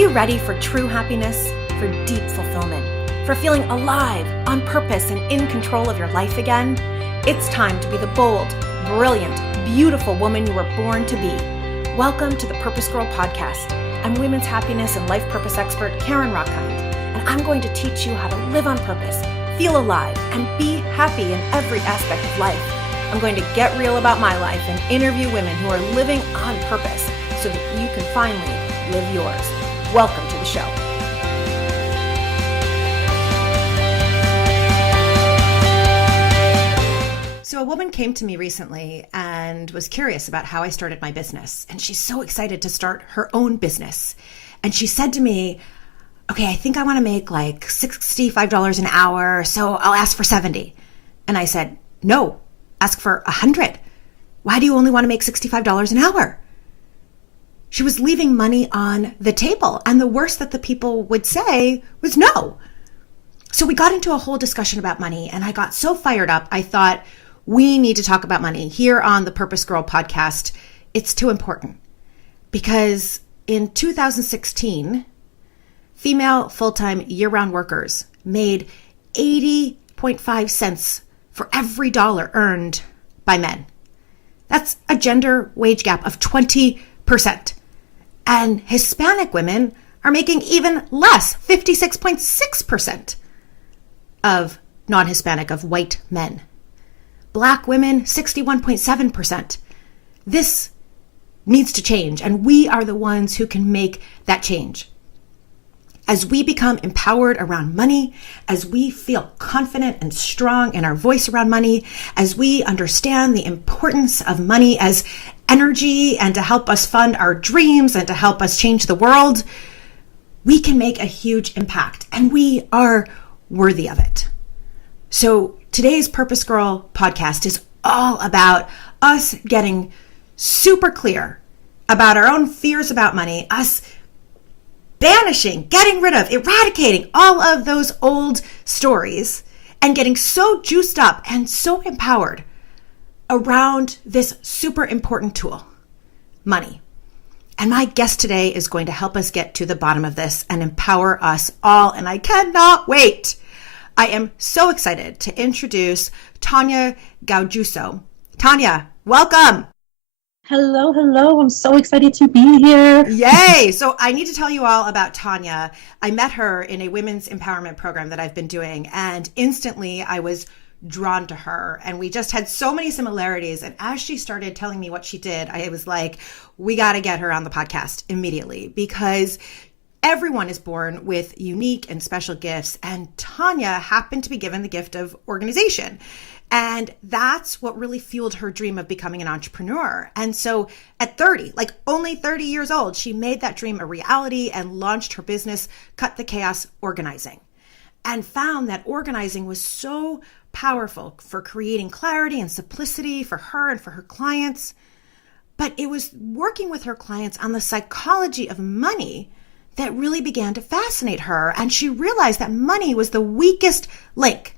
you ready for true happiness, for deep fulfillment, for feeling alive, on purpose, and in control of your life again? It's time to be the bold, brilliant, beautiful woman you were born to be. Welcome to the PurposeGirl podcast. I'm women's happiness and life purpose expert Karen Rockkind, and I'm going to teach you how to live on purpose, feel alive, and be happy in every aspect of life. I'm going to get real about my life and interview women who are living on purpose so that you can finally live yours. Welcome to the show. So a woman came to me recently and was curious about how I started my business. And she's so excited to start her own business. And she said to me, okay, I think I want to make like $65 an hour, so I'll ask for 70. And I said, no, ask for 100. Why do you only want to make $65 an hour? She was leaving money on the table. And the worst that the people would say was no. So we got into a whole discussion about money, and I got so fired up. I thought, we need to talk about money here on the PurposeGirl podcast. It's too important because in 2016, female full-time year-round workers made 80.5 cents for every dollar earned by men. That's a gender wage gap of 20%. And Hispanic women are making even less, 56.6% of non-Hispanic, of white men. Black women, 61.7%. This needs to change, and we are the ones who can make that change. As we become empowered around money, as we feel confident and strong in our voice around money, as we understand the importance of money as energy and to help us fund our dreams and to help us change the world, we can make a huge impact, and we are worthy of it. So today's PurposeGirl podcast is all about us getting super clear about our own fears about money, us banishing, getting rid of, eradicating all of those old stories, and getting so juiced up and so empowered around this super important tool, money. And my guest today is going to help us get to the bottom of this and empower us all, and I cannot wait. I am so excited to introduce Tonia Gaudiuso. Tanya, welcome. Hello. I'm so excited to be here. Yay. So I need to tell you all about Tanya. I met her in a women's empowerment program that I've been doing, and instantly I was drawn to her, and we just had so many similarities. And as she started telling me what she did, I was like, we got to get her on the podcast immediately, because everyone is born with unique and special gifts, and Tanya happened to be given the gift of organization. And that's what really fueled her dream of becoming an entrepreneur. And so at 30, like only 30 years old, she made that dream a reality and launched her business, Cut the Chaos Organizing, and found that organizing was so powerful for creating clarity and simplicity for her and for her clients. But it was working with her clients on the psychology of money that really began to fascinate her. And she realized that money was the weakest link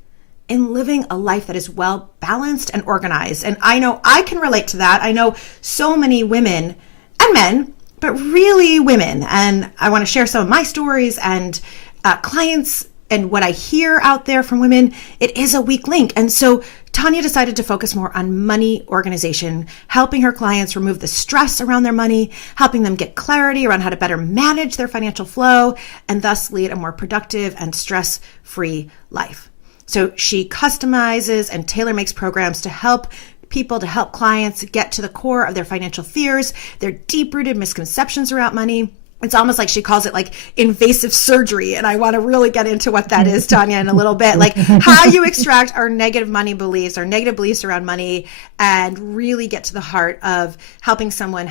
in living a life that is well balanced and organized. And I know I can relate to that. I know so many women and men, but really women. And I want to share some of my stories and clients and what I hear out there from women. It is a weak link. And so Tanya decided to focus more on money organization, helping her clients remove the stress around their money, helping them get clarity around how to better manage their financial flow, and thus lead a more productive and stress-free life. So she customizes and tailor makes programs to help people, to help clients get to the core of their financial fears, their deep-rooted misconceptions around money. It's almost like she calls it like invasive surgery. And I want to really get into what that is, Tanya, in a little bit, like how you extract our negative money beliefs, our negative beliefs around money, and really get to the heart of helping someone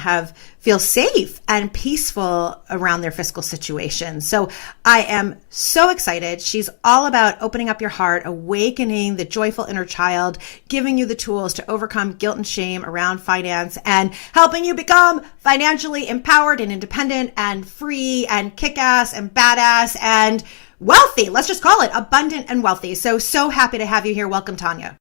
feel safe and peaceful around their fiscal situation. So I am so excited. She's all about opening up your heart, awakening the joyful inner child, giving you the tools to overcome guilt and shame around finance, and helping you become financially empowered and independent and free and kick-ass and badass and wealthy. Let's just call it abundant and wealthy. So happy to have you here. Welcome, Tanya.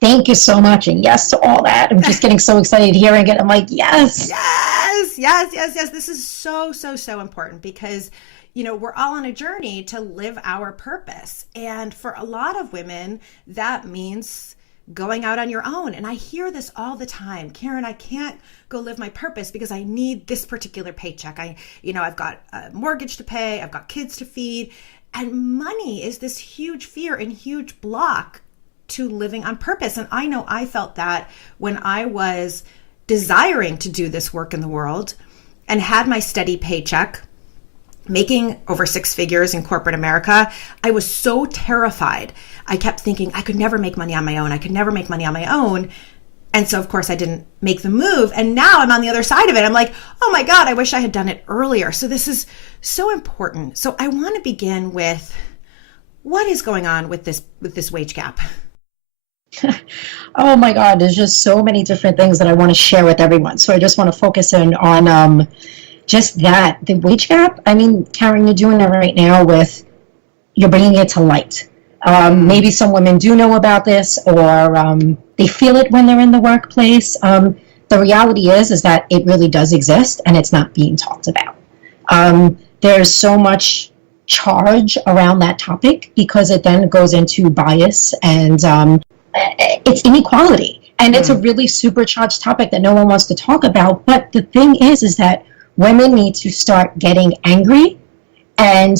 Thank you so much. And yes to all that. I'm just getting so excited hearing it. I'm like, yes. Yes. Yes. This is so important because, we're all on a journey to live our purpose. And for a lot of women, that means going out on your own. And I hear this all the time. Karen, I can't go live my purpose because I need this particular paycheck. I've got a mortgage to pay. I've got kids to feed. And money is this huge fear and huge block to living on purpose. And I know I felt that when I was desiring to do this work in the world and had my steady paycheck, making over 6 figures in corporate America. I was so terrified. I kept thinking I could never make money on my own. And so, of course, I didn't make the move. And now I'm on the other side of it. I'm like, oh my God, I wish I had done it earlier. So this is so important. So I want to begin with what is going on with this wage gap? Oh my God, there's just so many different things that I want to share with everyone. So I just want to focus in on just that, the wage gap. I mean, Karen, you're doing it right now you're bringing it to light. Maybe some women do know about this, or they feel it when they're in the workplace. The reality is that it really does exist, and it's not being talked about. There's so much charge around that topic because it then goes into bias and it's inequality. And it's a really supercharged topic that no one wants to talk about. But the thing is that women need to start getting angry and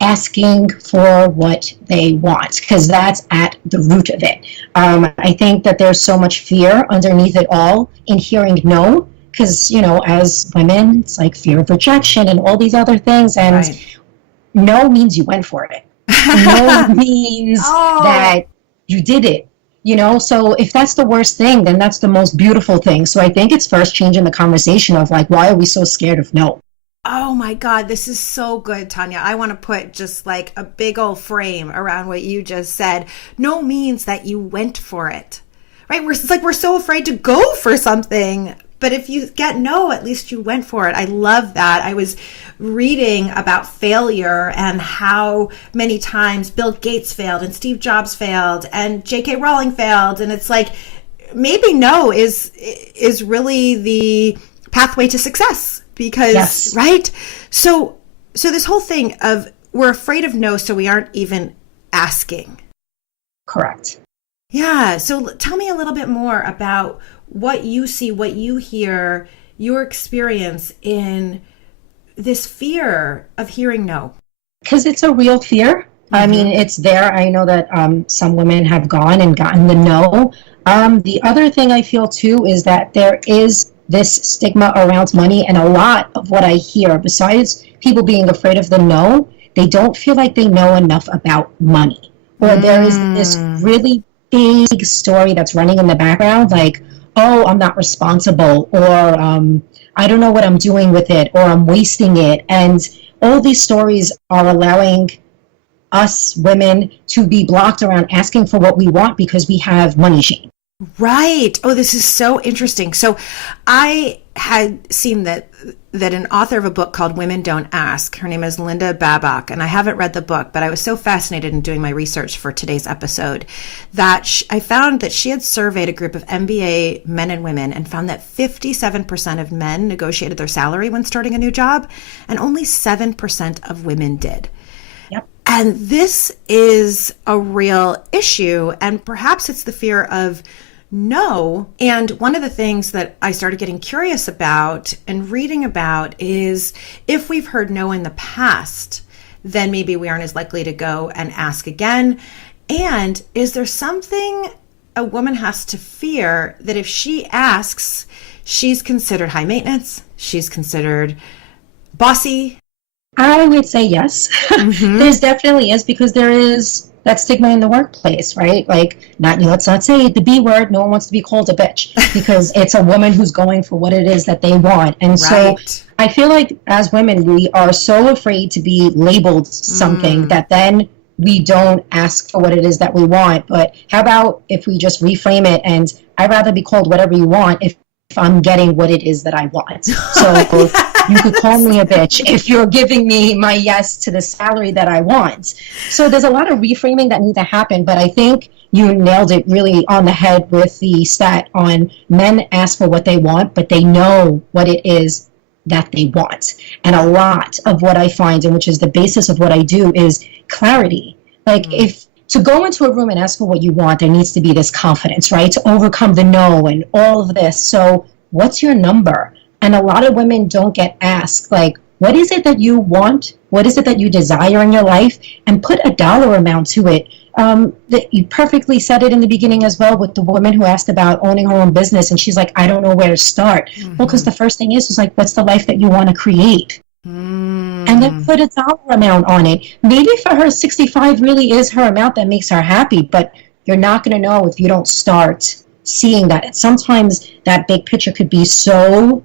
asking for what they want, because that's at the root of it. I think that there's so much fear underneath it all in hearing no, because, as women, it's like fear of rejection and all these other things. And right. No means you went for it. No means that you did it. So if that's the worst thing, then that's the most beautiful thing. So I think it's first changing the conversation of why are we so scared of no? Oh my God, this is so good, Tanya. I want to put just like a big old frame around what you just said. No means that you went for it, right? We're so afraid to go for something. But if you get no, at least you went for it. I love that. I was reading about failure and how many times Bill Gates failed and Steve Jobs failed and J.K. Rowling failed. And it's like, maybe no is really the pathway to success because, yes. Right? So this whole thing of we're afraid of no, so we aren't even asking. Correct. Yeah. So tell me a little bit more about what you see, what you hear, your experience in this fear of hearing no. Because it's a real fear. Mm-hmm. I mean, it's there. I know that some women have gone and gotten the no. The other thing I feel too is that there is this stigma around money, and a lot of what I hear, besides people being afraid of the no, they don't feel like they know enough about money. Or there is this really big story that's running in the background, like, oh, I'm not responsible, or I don't know what I'm doing with it, or I'm wasting it. And all these stories are allowing us women to be blocked around asking for what we want because we have money shame. Right. Oh, this is so interesting. So I had seen that an author of a book called Women Don't Ask, her name is Linda Babcock, and I haven't read the book, but I was so fascinated in doing my research for today's episode that I found that she had surveyed a group of MBA men and women and found that 57% of men negotiated their salary when starting a new job, and only 7% of women did. Yep. And this is a real issue, and perhaps it's the fear of no. And one of the things that I started getting curious about and reading about is if we've heard no in the past, then maybe we aren't as likely to go and ask again. And is there something a woman has to fear that if she asks, she's considered high maintenance, she's considered bossy? I would say yes. Mm-hmm. There's definitely is, because there is that stigma in the workplace, right? Like, let's not say the B word. No one wants to be called a bitch because it's a woman who's going for what it is that they want. And right. So I feel like as women, we are so afraid to be labeled something that then we don't ask for what it is that we want. But how about if we just reframe it, and I'd rather be called whatever you want if I'm getting what it is that I want. So yes. You could call me a bitch if you're giving me my yes to the salary that I want. So there's a lot of reframing that needs to happen, but I think you nailed it really on the head with the stat on men ask for what they want, but they know what it is that they want. And a lot of what I find, and which is the basis of what I do, is clarity. Like, if to go into a room and ask for what you want, there needs to be this confidence, right? To overcome the no and all of this. So what's your number? And a lot of women don't get asked, like, what is it that you want? What is it that you desire in your life? And put a dollar amount to it. You perfectly said it in the beginning as well, with the woman who asked about owning her own business. And she's like, I don't know where to start. Well, because the first thing is like, what's the life that you want to create? And then put a dollar amount on it. Maybe for her, 65 really is her amount that makes her happy, but you're not going to know if you don't start seeing that. And sometimes that big picture could be so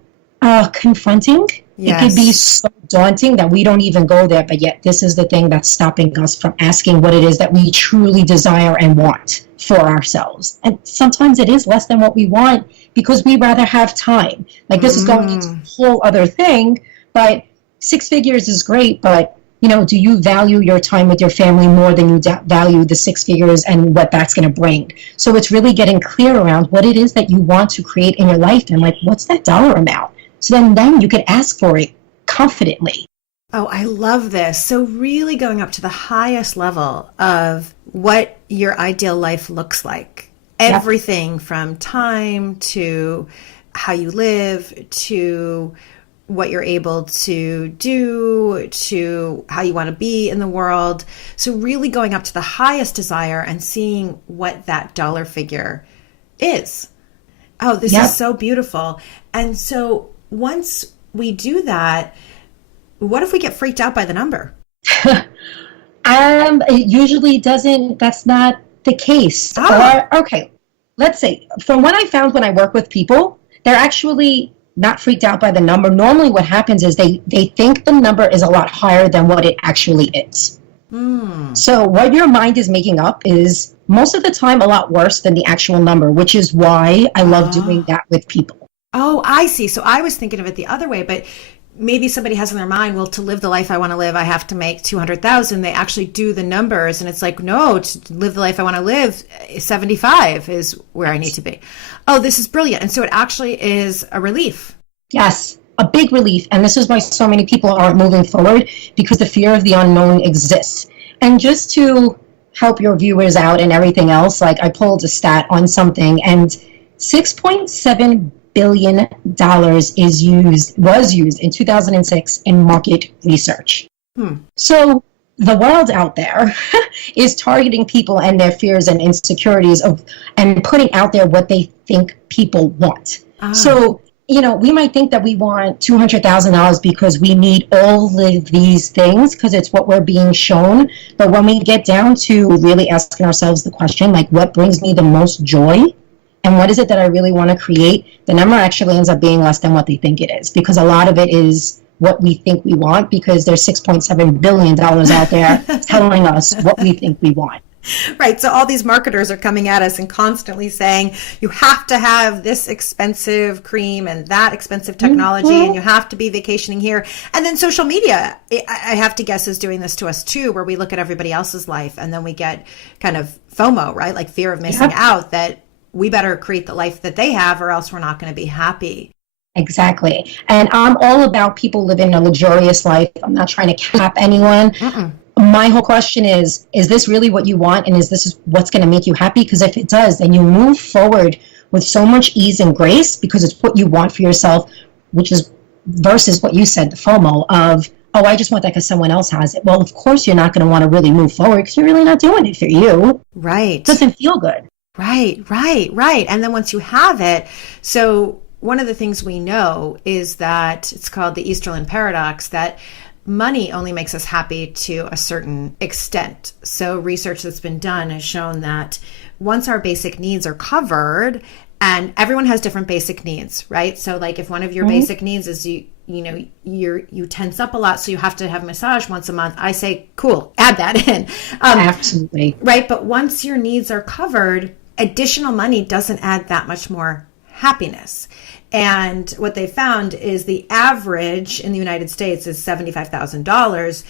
confronting. Yes. It could be so daunting that we don't even go there, but yet this is the thing that's stopping us from asking what it is that we truly desire and want for ourselves. And sometimes it is less than what we want because we rather have time. Like, this is going into a whole other thing, but 6 figures is great, but do you value your time with your family more than you value the 6 figures and what that's going to bring? So it's really getting clear around what it is that you want to create in your life and like, what's that dollar amount? So then you could ask for it confidently. Oh, I love this. So really going up to the highest level of what your ideal life looks like. Everything from time to how you live to what you're able to do to how you want to be in the world. So really going up to the highest desire and seeing what that dollar figure is. Oh, this is so beautiful. And so once we do that, what if we get freaked out by the number? It usually doesn't. That's not the case. Or, okay, let's say, from what I found when I work with people, they're actually not freaked out by the number. Normally what happens is they think the number is a lot higher than what it actually is. So what your mind is making up is most of the time a lot worse than the actual number, which is why I love doing that with people. Oh, I see. So I was thinking of it the other way, but maybe somebody has in their mind, well, to live the life I want to live, I have to make 200,000. They actually do the numbers and it's like, no, to live the life I want to live, 75 is where I need to be. Oh, this is brilliant. And so it actually is a relief. Yes, a big relief. And this is why so many people aren't moving forward, because the fear of the unknown exists. And just to help your viewers out and everything else, like I pulled a stat on something and $6.7 billion was used in 2006 in market research. So the world out there is targeting people and their fears and insecurities and putting out there what they think people want. So, we might think that we want $200,000 because we need all of these things because it's what we're being shown. But when we get down to really asking ourselves the question, like, what brings me the most joy? And what is it that I really want to create? The number actually ends up being less than what they think it is, because a lot of it is what we think we want, because there's $6.7 billion out there telling us what we think we want. Right. So all these marketers are coming at us and constantly saying, you have to have this expensive cream and that expensive technology, and you have to be vacationing here. And then social media, I have to guess, is doing this to us too, where we look at everybody else's life and then we get kind of FOMO, right? Like fear of missing out, that we better create the life that they have or else we're not going to be happy. Exactly. And I'm all about people living a luxurious life. I'm not trying to cap anyone. My whole question is this really what you want? And is this what's going to make you happy? Because if it does, then you move forward with so much ease and grace, because it's what you want for yourself, which is versus what you said, the FOMO of, oh, I just want that because someone else has it. Well, of course, you're not going to want to really move forward because you're really not doing it for you. Right. It doesn't feel good. Right. And then once you have it, so one of the things we know is that it's called the Easterland Paradox, that money only makes us happy to a certain extent. So research that's been done has shown that once our basic needs are covered, and everyone has different basic needs, right? So like if one of your basic needs is you tense up a lot, so you have to have a massage once a month, I say, cool, add that in. Absolutely. Right. But once your needs are covered, additional money doesn't add that much more happiness. And what they found is the average in the United States is $75,000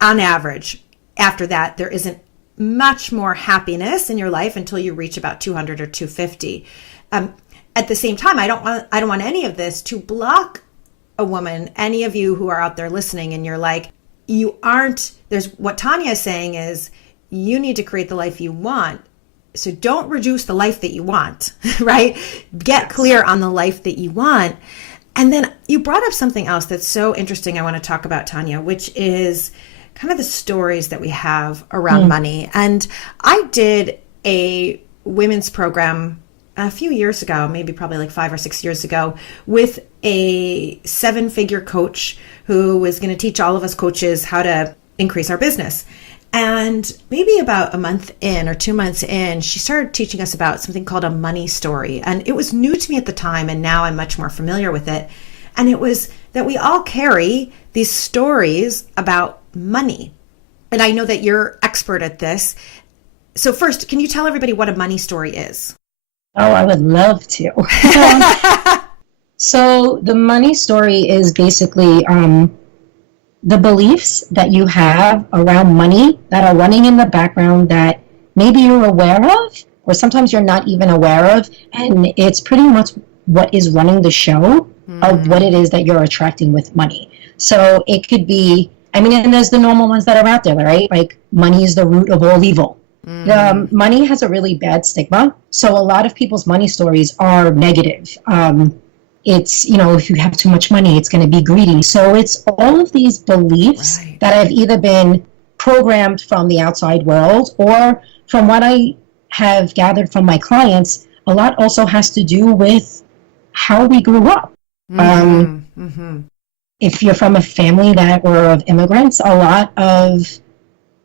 on average. After that, there isn't much more happiness in your life until you reach about 200 or 250. At the same time, I don't want any of this to block a woman, any of you who are out there listening, and you're like, there's what Tanya is saying is you need to create the life you want. So don't reduce the life that you want, right? Get clear on the life that you want. And then you brought up something else that's so interesting I want to talk about, Tanya, which is kind of the stories that we have around money. And I did a women's program a few years ago, maybe probably like 5 or 6 years ago, with a 7-figure coach who was going to teach all of us coaches how to increase our business. And maybe about a month in or 2 months in, she started teaching us about something called a money story. And it was new to me at the time, and now I'm much more familiar with it. And it was that we all carry these stories about money. And I know that you're expert at this. So first, can you tell everybody what a money story is? Oh, I would love to. So the money story is basically the beliefs that you have around money that are running in the background that maybe you're aware of, or sometimes you're not even aware of. And it's pretty much what is running the show of what it is that you're attracting with money. So it could be, and there's the normal ones that are out there, right? Like money is the root of all evil. Money has a really bad stigma. So a lot of people's money stories are negative. It's, if you have too much money, it's going to be greedy. So it's all of these beliefs that have either been programmed from the outside world, or from what I have gathered from my clients, a lot also has to do with how we grew up. If you're from a family that were of immigrants, a lot of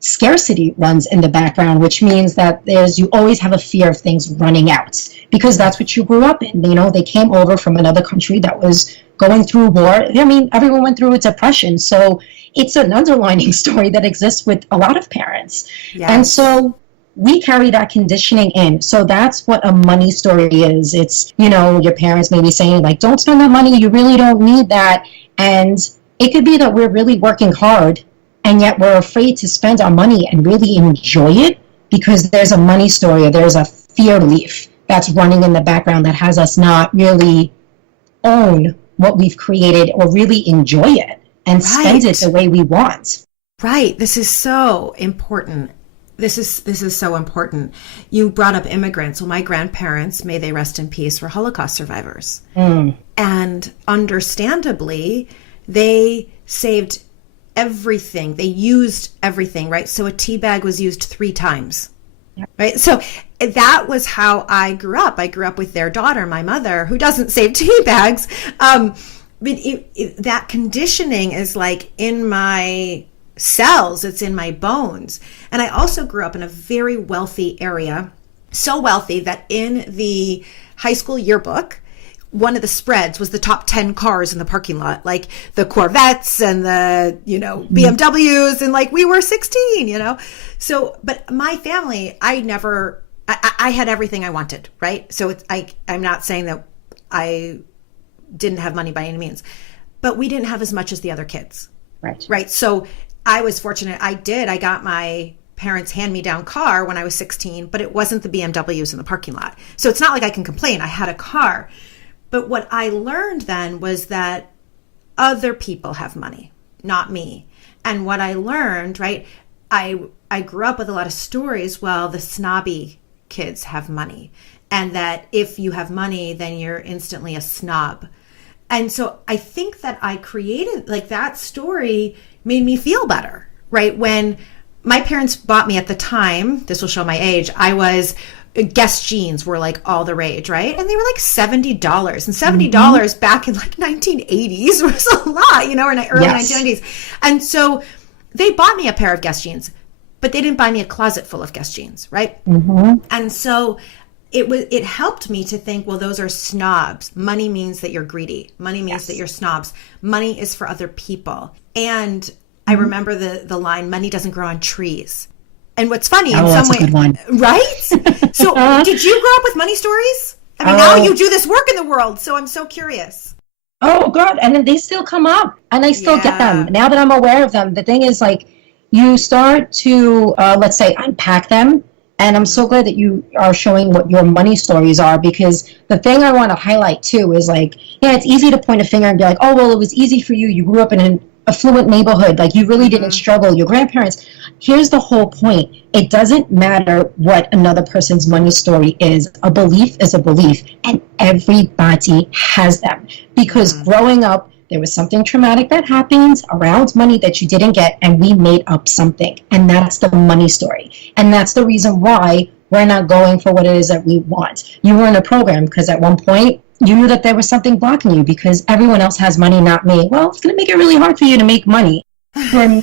scarcity runs in the background, which means that you always have a fear of things running out, because that's what you grew up in. They came over from another country that was going through war. Everyone went through a depression. So it's an underlining story that exists with a lot of parents. Yes. And so we carry that conditioning in. So that's what a money story is. It's, your parents may be saying, like, don't spend that money. You really don't need that. And it could be that we're really working hard, and yet we're afraid to spend our money and really enjoy it because there's a money story, or there's a fear belief that's running in the background that has us not really own what we've created or really enjoy it and spend it the way we want. Right. This is so important. This is so important. You brought up immigrants. Well, my grandparents, may they rest in peace, were Holocaust survivors. And understandably, they saved everything. They used everything, right? So a tea bag was used 3 times, right? So that was how I grew up. I grew up with their daughter, my mother, who doesn't save tea bags. But that conditioning is like in my cells. It's in my bones. And I also grew up in a very wealthy area, so wealthy that in the high school yearbook, one of the spreads was the top 10 cars in the parking lot, like the Corvettes and the, BMWs, and like we were 16, So, but my family, I had everything I wanted, right? So I'm not saying that I didn't have money by any means, but we didn't have as much as the other kids. Right. So I was fortunate. I got my parents' hand-me-down car when I was 16, but it wasn't the BMWs in the parking lot. So it's not like I can complain. I had a car. But what I learned then was that other people have money, not me. And what I learned, right, I grew up with a lot of stories, well, the snobby kids have money. And that if you have money, then you're instantly a snob. And so I think that I created, like, that story made me feel better, right? When my parents bought me at the time, this will show my age, Guess jeans were like all the rage, right? And they were like $70. And $70 back in like 1980s was a lot, or in the early 1990s. And so they bought me a pair of Guess jeans, but they didn't buy me a closet full of Guess jeans, right? And so it helped me to think, well, those are snobs. Money means that you're greedy. Money means that you're snobs. Money is for other people. And I remember the line, money doesn't grow on trees. And what's funny, in some way, right? So did you grow up with money stories? Now you do this work in the world, so I'm so curious. Oh, God. And then they still come up, and I still get them. Now that I'm aware of them, the thing is, like, you start to, let's say, unpack them, And I'm so glad that you are showing what your money stories are, because the thing I want to highlight too is like, yeah, it's easy to point a finger and be like, oh, well, it was easy for you. You grew up in an affluent neighborhood. Like, you really didn't struggle. Your grandparents. Here's the whole point. It doesn't matter what another person's money story is. A belief is a belief, and everybody has them. Because growing up, there was something traumatic that happened around money that you didn't get, and we made up something. And that's the money story. And that's the reason why we're not going for what it is that we want. You were in a program because at one point you knew that there was something blocking you because everyone else has money, not me. Well, it's going to make it really hard for you to make money. Right.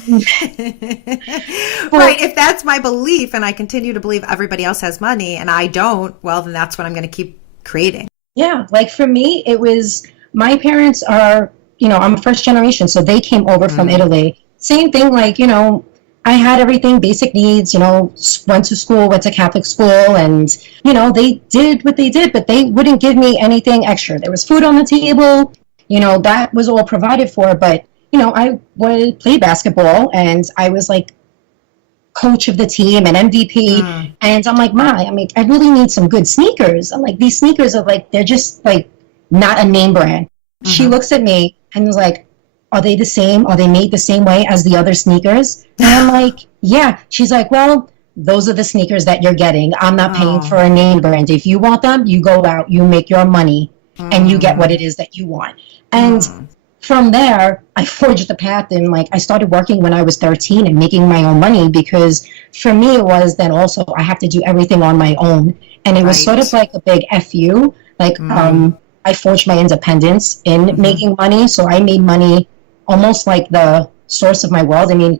If that's my belief and I continue to believe everybody else has money and I don't, well, then that's what I'm going to keep creating. Yeah. Like for me, it was, my parents are, I'm a first generation, so they came over from Italy. Same thing, like, I had everything, basic needs, went to school, went to Catholic school, and, they did what they did, but they wouldn't give me anything extra. There was food on the table, that was all provided for, but, I would play basketball, and I was like coach of the team and MVP, and I'm like, Ma, I really need some good sneakers. I'm like, these sneakers are like, they're just like not a name brand. She looks at me and was like, are they the same? Are they made the same way as the other sneakers? And I'm like, yeah. She's like, well, those are the sneakers that you're getting. I'm not paying for a name brand. If you want them, you go out, you make your money, and you get what it is that you want. And from there, I forged the path, and like I started working when I was 13 and making my own money, because for me it was then also I have to do everything on my own. And it was sort of like a big FU. Like, I forged my independence in making money. So I made money almost like the source of my world. I mean,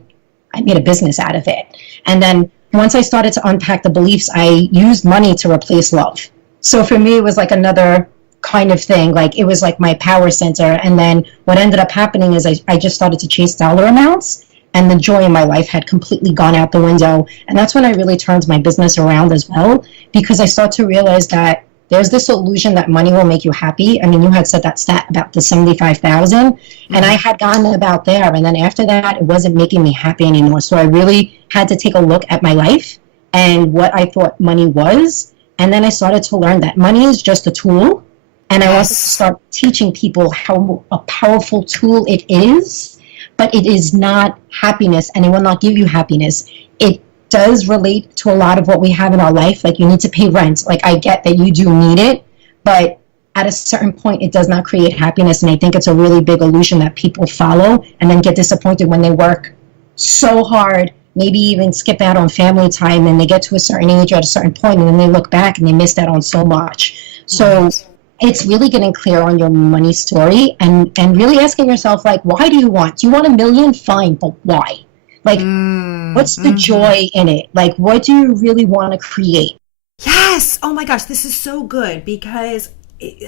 I made a business out of it. And then once I started to unpack the beliefs, I used money to replace love. So for me, it was like another kind of thing. Like, it was like my power center. And then what ended up happening is I just started to chase dollar amounts, and the joy in my life had completely gone out the window. And that's when I really turned my business around as well, because I started to realize that there's this illusion that money will make you happy. I mean, you had said that stat about the 75,000, and I had gotten about there. And then after that, it wasn't making me happy anymore. So I really had to take a look at my life and what I thought money was. And then I started to learn that money is just a tool. And I wanted to start teaching people how a powerful tool it is, but it is not happiness, and it will not give you happiness. It does relate to a lot of what we have in our life. Like, you need to pay rent. Like, I get that you do need it, but at a certain point, it does not create happiness. And I think it's a really big illusion that people follow and then get disappointed when they work so hard, maybe even skip out on family time, and they get to a certain age or at a certain point, and then they look back and they missed out on so much. So it's really getting clear on your money story, and really asking yourself, like, why do you want? Do you want $1 million? Fine, but why? Like, what's the joy in it? Like, what do you really want to create? Yes. Oh my gosh, this is so good, because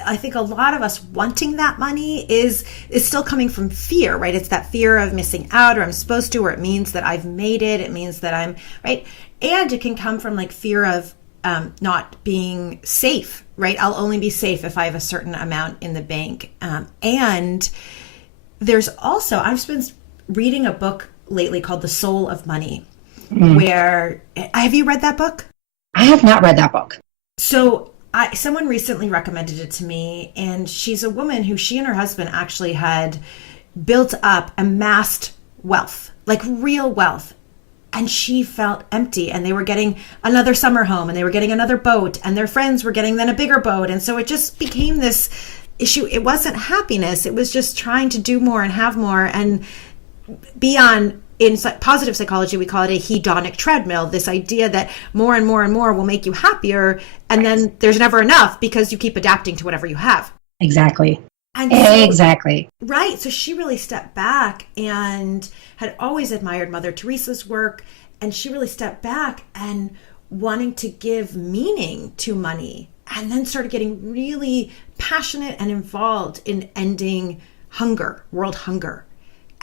I think a lot of us wanting that money is still coming from fear, right? It's that fear of missing out, or I'm supposed to, or it means that I've made it. It means that I'm right. And it can come from like fear of not being safe, right? I'll only be safe if I have a certain amount in the bank. And there's also, I've been reading a book lately called The Soul of Money, where, have you read that book? I have not read that book. So someone recently recommended it to me, and she's a woman who, she and her husband actually had built up, amassed wealth, like real wealth. And she felt empty, and they were getting another summer home, and they were getting another boat, and their friends were getting then a bigger boat. And so it just became this issue. It wasn't happiness. It was just trying to do more and have more, and be on, in positive psychology, we call it a hedonic treadmill, this idea that more and more and more will make you happier. And then there's never enough because you keep adapting to whatever you have. Exactly. And so, exactly. Right. So she really stepped back and had always admired Mother Teresa's work. And she really stepped back and wanting to give meaning to money, and then started getting really passionate and involved in ending hunger, world hunger.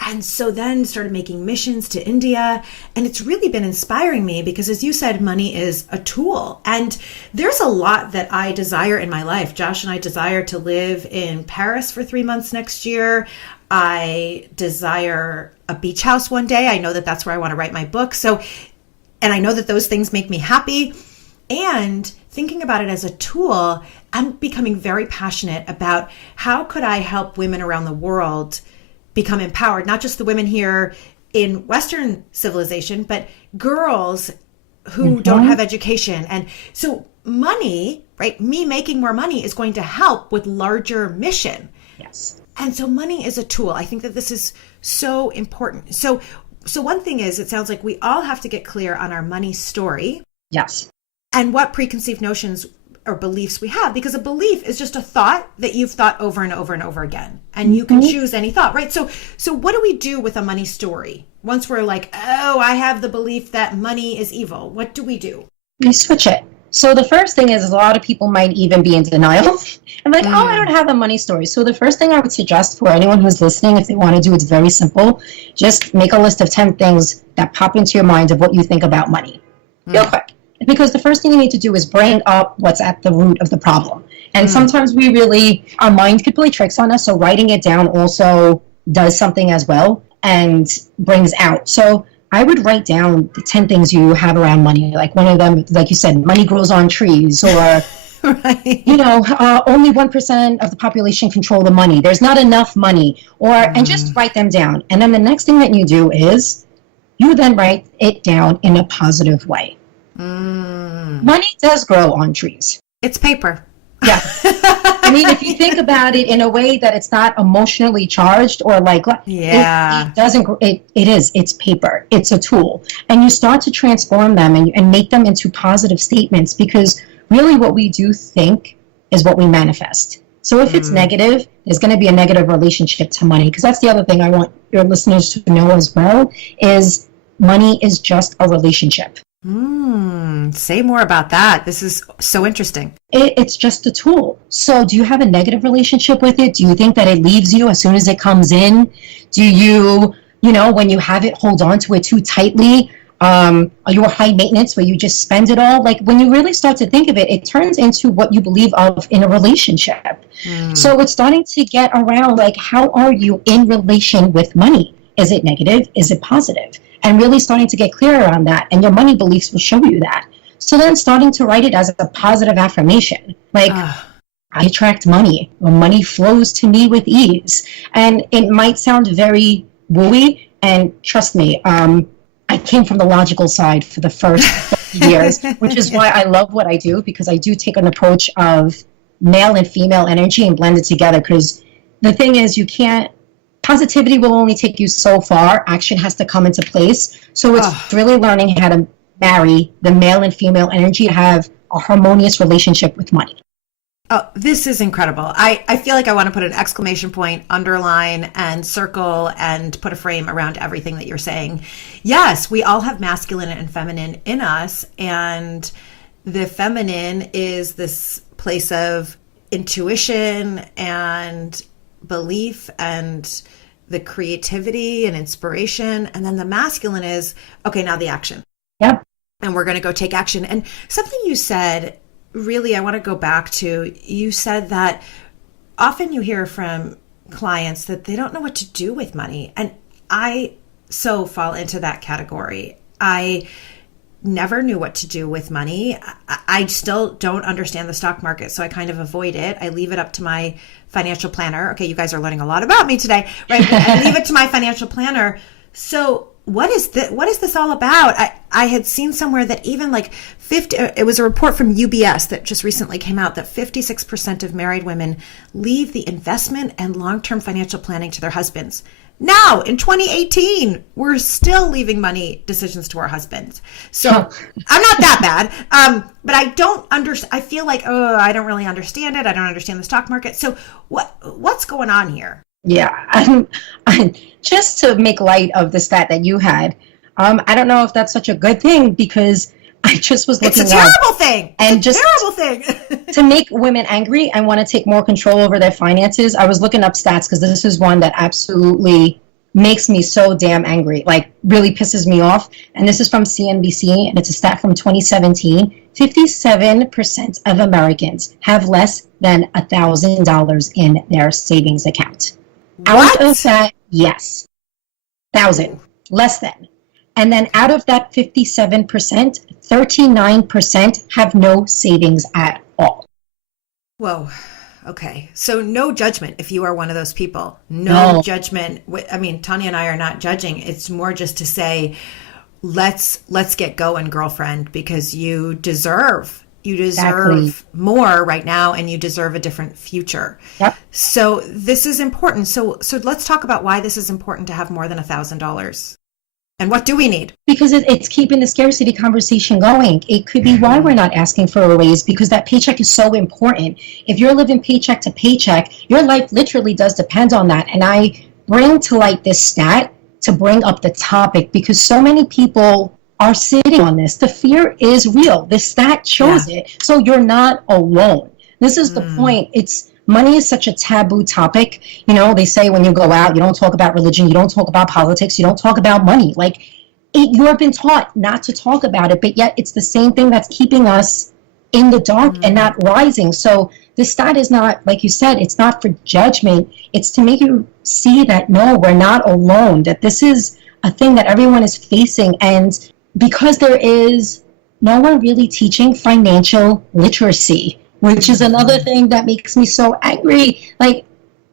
And so then started making missions to India. And it's really been inspiring me because, as you said, money is a tool. And there's a lot that I desire in my life. Josh and I desire to live in Paris for 3 months next year. I desire a beach house one day. I know that that's where I want to write my book. So, and I know that those things make me happy. And thinking about it as a tool, I'm becoming very passionate about how could I help women around the world become empowered, not just the women here in Western civilization, but girls who don't have education. And so money, right? Me making more money is going to help with larger mission. Yes. And so money is a tool. I think that this is so important. So one thing is, it sounds like we all have to get clear on our money story. Yes. And what preconceived notions or beliefs we have, because a belief is just a thought that you've thought over and over and over again, and you can choose any thought, right? So what do we do with a money story once we're like, oh, I have the belief that money is evil? What do we do? We switch it. So the first thing is, a lot of people might even be in denial. I'm like, oh, I don't have a money story. So the first thing I would suggest for anyone who's listening, if they want to do, it's very simple. Just make a list of 10 things that pop into your mind of what you think about money. Real quick. Because the first thing you need to do is bring up what's at the root of the problem. And sometimes our mind could play tricks on us. So writing it down also does something as well and brings out. So I would write down the 10 things you have around money. Like one of them, like you said, money grows on trees, or, Right. Only 1% of the population control the money. There's not enough money, and just write them down. And then the next thing that you do is you then write it down in a positive way. Money does grow on trees. It's paper. Yeah. I mean, if you think about it in a way that it's not emotionally charged or like, yeah, it doesn't, it's paper. It's a tool. And you start to transform them and make them into positive statements, because really what we do think is what we manifest. So if it's negative, there's going to be a negative relationship to money, because that's the other thing I want your listeners to know as well, is money is just a relationship. Say more about that. This is so interesting. It's just a tool. So do you have a negative relationship with it? Do you think that it leaves you as soon as it comes in? Do you, when you have it, hold on to it too tightly? Are you a high maintenance where you just spend it all? Like, when you really start to think of it, it turns into what you believe of in a relationship. So it's starting to get around, like, how are you in relation with money? Is it negative? Is it positive? And really starting to get clearer on that. And your money beliefs will show you that. So then starting to write it as a positive affirmation. Like, I attract money, or money flows to me with ease. And it might sound very wooey. And trust me, I came from the logical side for the first years, which is why I love what I do, because I do take an approach of male and female energy and blend it together. Because the thing is, positivity will only take you so far. Action has to come into place. So it's really learning how to marry the male and female energy to have a harmonious relationship with money. Oh, this is incredible. I feel like I want to put an exclamation point, underline, and circle, and put a frame around everything that you're saying. Yes, we all have masculine and feminine in us. And the feminine is this place of intuition and belief and the creativity and inspiration. And then the masculine is, okay, now the action. Yep. And we're going to go take action. And something you said, really, I want to go back to, you said that often you hear from clients that they don't know what to do with money. And I so fall into that category. I never knew what to do with money. I still don't understand the stock market, so I kind of avoid it. I leave it up to my financial planner. Okay, you guys are learning a lot about me today, right? I leave it to my financial planner. So what is this all about? I had seen somewhere that even like it was a report from UBS that just recently came out that 56% of married women leave the investment and long-term financial planning to their husbands. Now, in 2018, we're still leaving money decisions to our husbands. So I'm not that bad. But I don't I feel like, I don't really understand it. I don't understand the stock market. So what's going on here? Yeah, just to make light of the stat that you had, I don't know if that's such a good thing, because I just was looking It's a terrible thing. And it's a terrible thing. To make women angry and want to take more control over their finances, I was looking up stats, because this is one that absolutely makes me so damn angry, like really pisses me off. And this is from CNBC, and it's a stat from 2017. 57% of Americans have less than $1,000 in their savings account. What? Out of that, yes, 1,000, less than. And then out of that 57%, 39% have no savings at all. Whoa. Okay. So no judgment if you are one of those people. No judgment. I mean, Tanya and I are not judging. It's more just to say, let's get going, girlfriend, because you deserve Exactly. more right now, and you deserve a different future. Yep. So this is important. So let's talk about why this is important to have more than $1,000. And what do we need? Because it's keeping the scarcity conversation going. It could be why we're not asking for a raise, because that paycheck is so important. If you're living paycheck to paycheck, your life literally does depend on that. And I bring to light this stat to bring up the topic because so many people are sitting on this. The fear is real. The stat shows it. So you're not alone. This is the point. Money is such a taboo topic. You know, they say when you go out, you don't talk about religion, you don't talk about politics, you don't talk about money. Like, you have been taught not to talk about it, but yet it's the same thing that's keeping us in the dark and not rising. So this stat is not, like you said, it's not for judgment. It's to make you see that, no, we're not alone, that this is a thing that everyone is facing. And because there is no one really teaching financial literacy, which is another thing that makes me so angry. Like,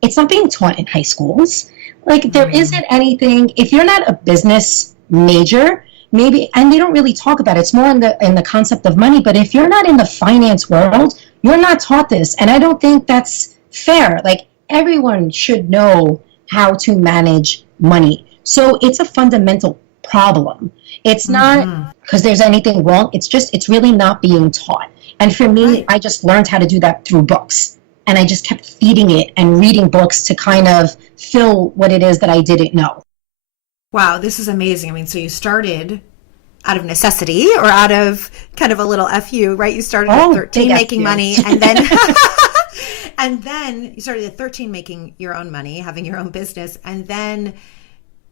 it's not being taught in high schools. Like, there isn't anything, if you're not a business major, maybe, and they don't really talk about it. It's more in the concept of money, but if you're not in the finance world, you're not taught this. And I don't think that's fair. Like, everyone should know how to manage money. So it's a fundamental problem. It's not because there's anything wrong. It's really not being taught. And for me, I just learned how to do that through books. And I just kept feeding it and reading books to kind of fill what it is that I didn't know. Wow, this is amazing. I mean, so you started out of necessity or out of kind of a little FU, right? You started at 13 making money, and then and then you started at 13 making your own money, having your own business, and then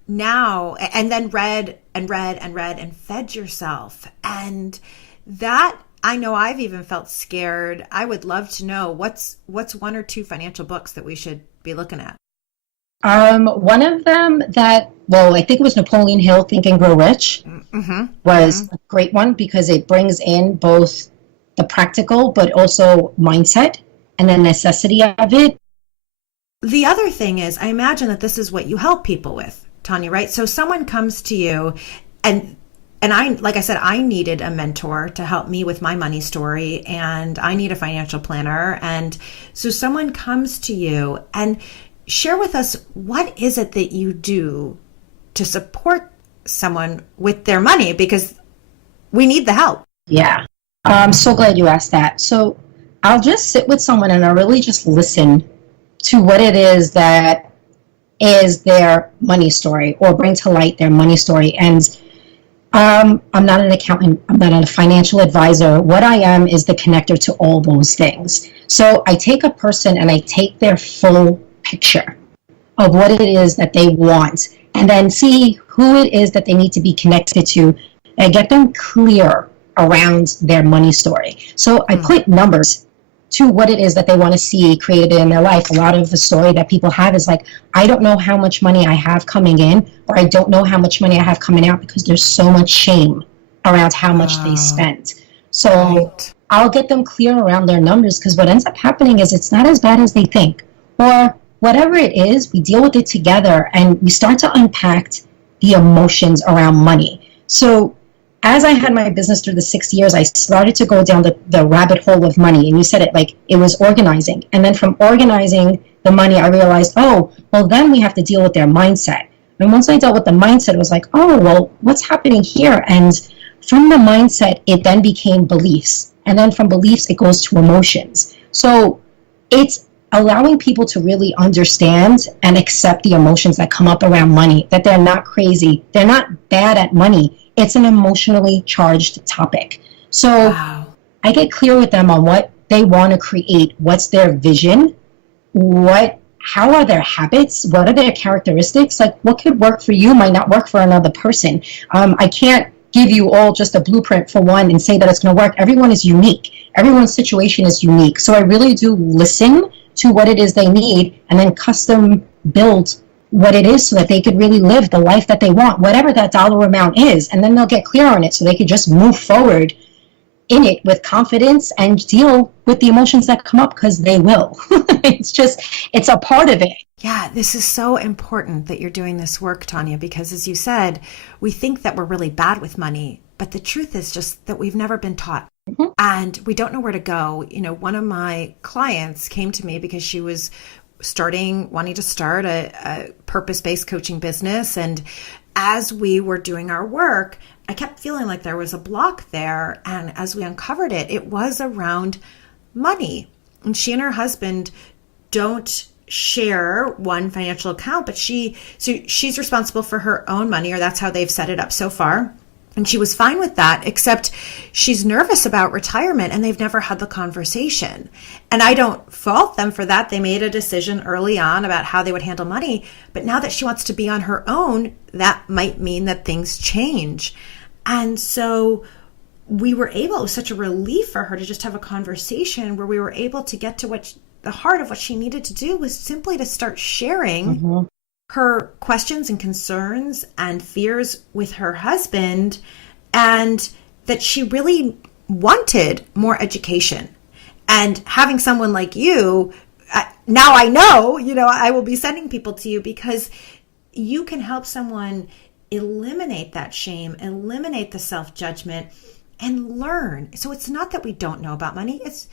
read and fed yourself. And that, I know I've even felt scared. I would love to know what's one or two financial books that we should be looking at. One of them that, I think it was Napoleon Hill, Think and Grow Rich, was a great one because it brings in both the practical but also mindset and the necessity of it. The other thing is, I imagine that this is what you help people with, Tanya, right? So someone comes to you and I, like I said, I needed a mentor to help me with my money story, and I need a financial planner. And so someone comes to you and share with us, what is it that you do to support someone with their money? Because we need the help. Yeah. I'm so glad you asked that. So I'll just sit with someone and I really just listen to what it is that is their money story, or bring to light their money story. And I'm not an accountant. I'm not a financial advisor. What I am is the connector to all those things. So I take a person and I take their full picture of what it is that they want, and then see who it is that they need to be connected to and get them clear around their money story. So I put numbers to what it is that they want to see created in their life. A lot of the story that people have is like, I don't know how much money I have coming in, or I don't know how much money I have coming out, because there's so much shame around how much they spent. So I'll get them clear around their numbers, because what ends up happening is it's not as bad as they think. Or whatever it is, we deal with it together and we start to unpack the emotions around money. So as I had my business through the 6 years, I started to go down the rabbit hole of money. And you said it, like, it was organizing. And then from organizing the money, I realized, then we have to deal with their mindset. And once I dealt with the mindset, it was like, what's happening here? And from the mindset, it then became beliefs. And then from beliefs, it goes to emotions. So it's allowing people to really understand and accept the emotions that come up around money, that they're not crazy. They're not bad at money. It's an emotionally charged topic. So I get clear with them on what they want to create. What's their vision? How are their habits? What are their characteristics? Like, what could work for you might not work for another person. I can't give you all just a blueprint for one and say that it's going to work. Everyone is unique. Everyone's situation is unique. So I really do listen to what it is they need and then custom build what it is so that they could really live the life that they want, whatever that dollar amount is. And then they'll get clear on it so they could just move forward in it with confidence and deal with the emotions that come up, because they will. It's a part of it. Yeah, this is so important that you're doing this work, Tanya, because as you said, we think that we're really bad with money, but the truth is just that we've never been taught. Mm-hmm. And we don't know where to go. One of my clients came to me because she was wanting to start a purpose-based coaching business. And as we were doing our work, I kept feeling like there was a block there. And as we uncovered it, it was around money. And she and her husband don't share one financial account, but she's responsible for her own money, or that's how they've set it up so far. And she was fine with that, except she's nervous about retirement and they've never had the conversation. And I don't fault them for that. They made a decision early on about how they would handle money. But now that she wants to be on her own, that might mean that things change. And so it was such a relief for her to just have a conversation where we were able to get to the heart of what she needed to do was simply to start sharing mm-hmm. her questions and concerns and fears with her husband, and that she really wanted more education. And having someone like you, now I know, I will be sending people to you because you can help someone eliminate that shame, eliminate the self-judgment, and learn. So it's not that we don't know about money. It's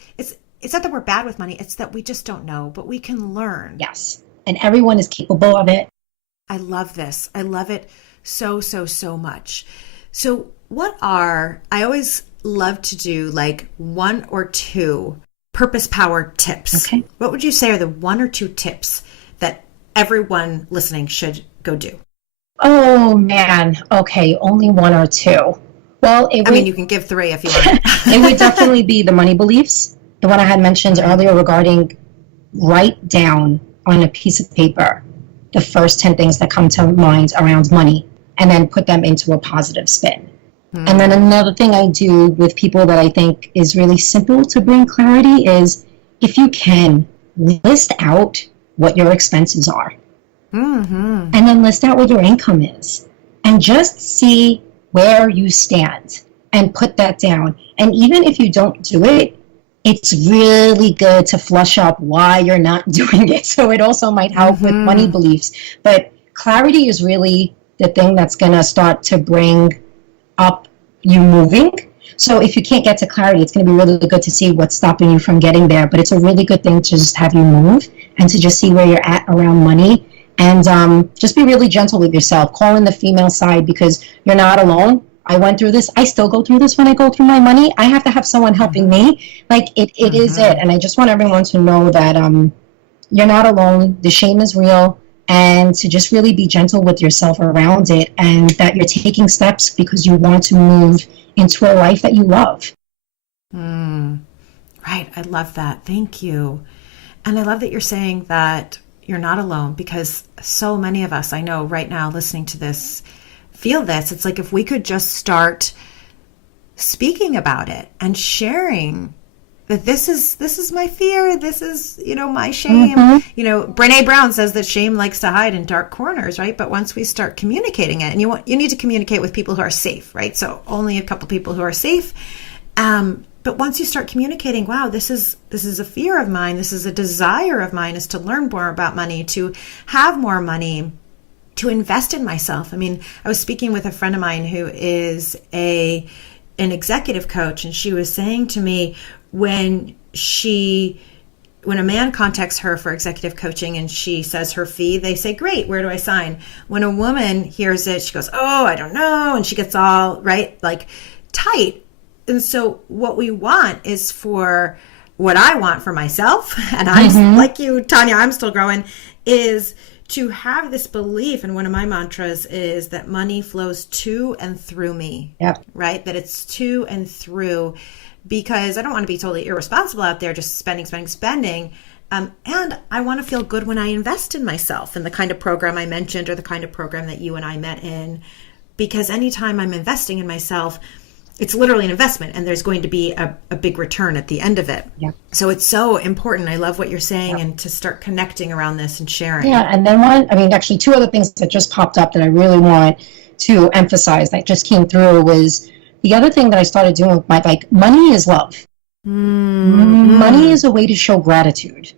not that we're bad with money. It's that we just don't know, but we can learn. Yes. And everyone is capable of it. I love this. I love it so, so, so much. So I always love to do like 1 or 2 purpose power tips. Okay. What would you say are the 1 or 2 tips that everyone listening should go do? Oh man. Okay. Only 1 or 2. Well, you can give 3 if you want. It would definitely be the money beliefs. The one I had mentioned earlier regarding write down on a piece of paper the first 10 things that come to mind around money, and then put them into a positive spin. Mm-hmm. And then another thing I do with people that I think is really simple to bring clarity is, if you can, list out what your expenses are. Mm-hmm. And then list out what your income is. And just see where you stand and put that down. And even if you don't do it, it's really good to flush up why you're not doing it. So it also might help mm-hmm. with money beliefs. But clarity is really the thing that's going to start to bring up you moving. So if you can't get to clarity, it's going to be really good to see what's stopping you from getting there. But it's a really good thing to just have you move and to just see where you're at around money. And just be really gentle with yourself. Call in the female side, because you're not alone. I went through this. I still go through this when I go through my money. I have to have someone helping me. Like it mm-hmm. is it. And I just want everyone to know that you're not alone. The shame is real. And to just really be gentle with yourself around it, and that you're taking steps because you want to move into a life that you love. Right. I love that. Thank you. And I love that you're saying that you're not alone, because so many of us I know right now listening to this feel this. It's like, if we could just start speaking about it and sharing that this is my fear, this is, my shame. Mm-hmm. Brené Brown says that shame likes to hide in dark corners, right? But once we start communicating it, and you need to communicate with people who are safe, right? So only a couple people who are safe. But once you start communicating, wow, this is a fear of mine, this is a desire of mine, is to learn more about money, to have more money, to invest in myself. I was speaking with a friend of mine who is an executive coach, and she was saying to me, when a man contacts her for executive coaching and she says her fee, they say, great, where do I sign? When a woman hears it, she goes, oh, I don't know. And she gets all tight. And so what we want is what I want for myself, and I'm like you, Tanya, I'm still growing, is to have this belief. And one of my mantras is that money flows to and through me, right? That it's to and through, because I don't want to be totally irresponsible out there, just spending. And I want to feel good when I invest in myself, in the kind of program I mentioned, or the kind of program that you and I met in, because anytime I'm investing in myself, it's literally an investment, and there's going to be a big return at the end of it. Yeah. So it's so important. I love what you're saying, and to start connecting around this and sharing. Yeah. And then actually two other things that just popped up that I really want to emphasize that just came through was the other thing that I started doing with money is love. Mm-hmm. Money is a way to show gratitude.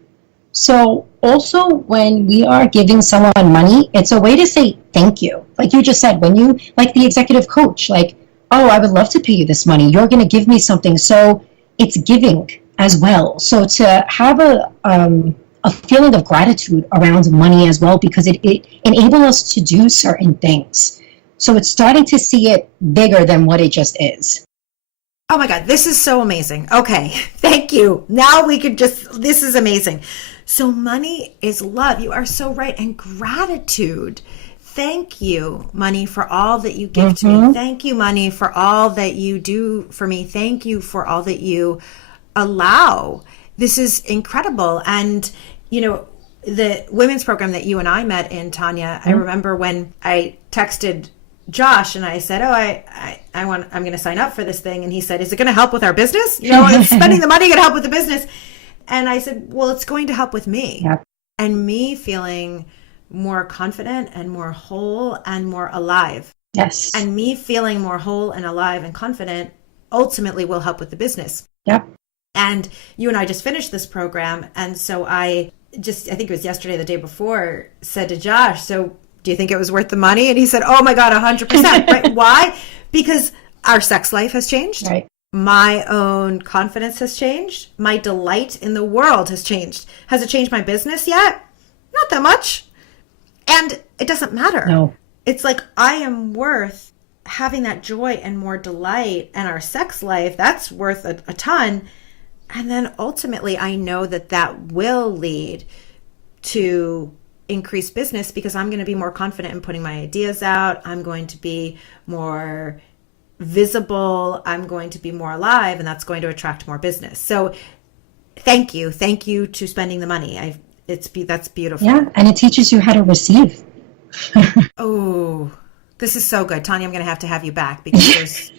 So also when we are giving someone money, it's a way to say thank you. Like you just said, when you, like the executive coach, like, oh, I would love to pay you this money. You're going to give me something. So it's giving as well. So to have a feeling of gratitude around money as well, because it enables us to do certain things. So it's starting to see it bigger than what it just is. Oh my God, this is so amazing. Okay, thank you. Now we could this is amazing. So money is love. You are so right. And gratitude. Thank you, money, for all that you give to me. Thank you, money, for all that you do for me. Thank you for all that you allow. This is incredible. And, the women's program that you and I met in, Tanya, I remember when I texted Josh and I said, I'm going to sign up for this thing. And he said, is it going to help with our business? Is spending the money going to help with the business? And I said, well, it's going to help with me. Yep. And me feeling more confident and more whole and more alive. Yes. And me feeling more whole and alive and confident ultimately will help with the business. Yep. And you and I just finished this program. And so I think it was yesterday, the day before, said to Josh, so do you think it was worth the money? And he said, oh my God, 100%. Right? Why? Because our sex life has changed. Right. My own confidence has changed. My delight in the world has changed. Has it changed my business yet? Not that much. And it doesn't matter. No. It's like I am worth having that joy and more delight, and our sex life, that's worth a ton. And then ultimately, I know that will lead to increased business because I'm going to be more confident in putting my ideas out. I'm going to be more visible. I'm going to be more alive, and that's going to attract more business. So thank you to spending the money. That's beautiful. Yeah, and it teaches you how to receive. Oh, this is so good, Tanya. I'm going to have you back because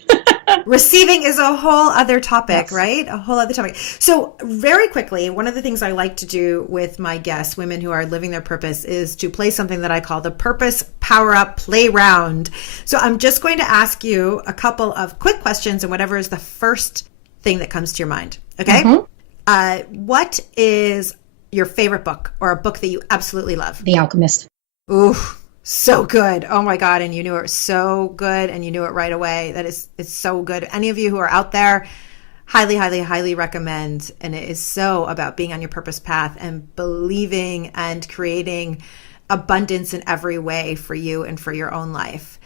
receiving is a whole other topic, yes. Right? A whole other topic. So very quickly, one of the things I like to do with my guests, women who are living their purpose, is to play something that I call the Purpose Power Up Play Round. So I'm just going to ask you a couple of quick questions, and whatever is the first thing that comes to your mind. Okay? Mm-hmm. What is your favorite book, or a book that you absolutely love? The Alchemist. Ooh, so good. Oh my God. And you knew it so good, and you knew it right away. It's so good. Any of you who are out there, highly, highly, highly recommend. And it is so about being on your purpose path and believing and creating abundance in every way for you and for your own life.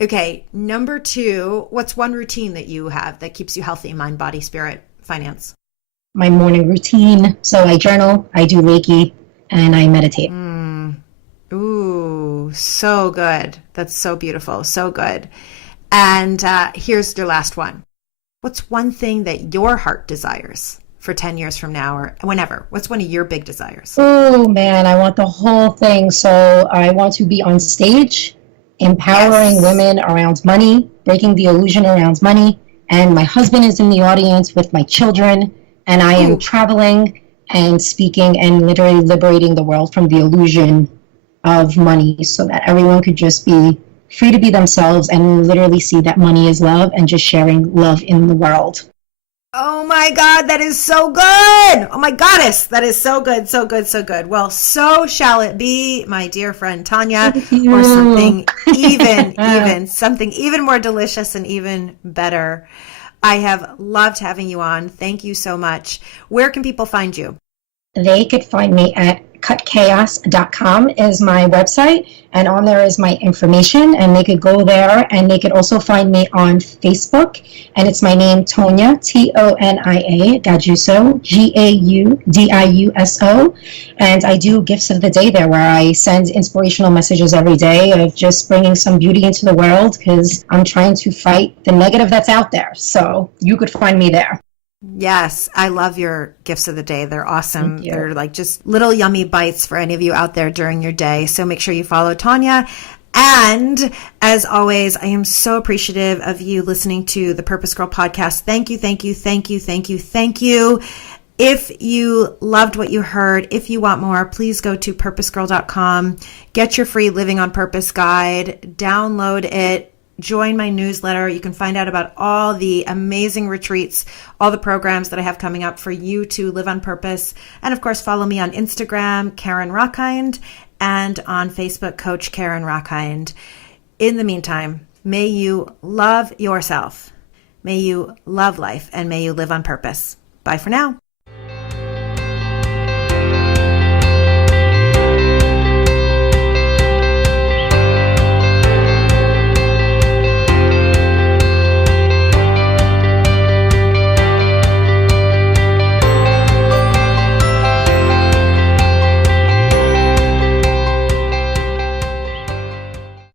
Okay. Number 2, what's one routine that you have that keeps you healthy, mind, body, spirit, finance? My morning routine. So I journal, I do Reiki, and I meditate. Ooh, so good. That's so beautiful. So good. And here's your last one. What's one thing that your heart desires for 10 years from now, or whenever? What's one of your big desires? Oh, man, I want the whole thing. So I want to be on stage, empowering women around money, breaking the illusion around money. And my husband is in the audience with my children, and I am traveling and speaking and literally liberating the world from the illusion of money, so that everyone could just be free to be themselves and literally see that money is love, and just sharing love in the world. Oh my God, that is so good. Oh my goddess, that is so good, so good, so good. Well, so shall it be, my dear friend Tanya, or something something even more delicious and even better. I have loved having you on. Thank you so much. Where can people find you? They could find me at cutchaos.com is my website, and on there is my information, and they could go there, and they could also find me on Facebook, and it's my name, Tonia, Tonia Gaudiuso, Gaudiuso, and I do gifts of the day there, where I send inspirational messages every day of just bringing some beauty into the world, because I'm trying to fight the negative that's out there. So you could find me there. Yes, I love your gifts of the day. They're awesome. They're like just little yummy bites for any of you out there during your day. So make sure you follow Tanya. And as always, I am so appreciative of you listening to the Purpose Girl podcast. Thank you, thank you, thank you, thank you, thank you. If you loved what you heard, if you want more, please go to PurposeGirl.com, get your free Living on Purpose guide, download it, join my newsletter. You can find out about all the amazing retreats, all the programs that I have coming up for you to live on purpose. And of course, follow me on Instagram, Karen Rockhind, and on Facebook, Coach Karen Rockhind. In the meantime, may you love yourself, may you love life, and may you live on purpose. Bye for now.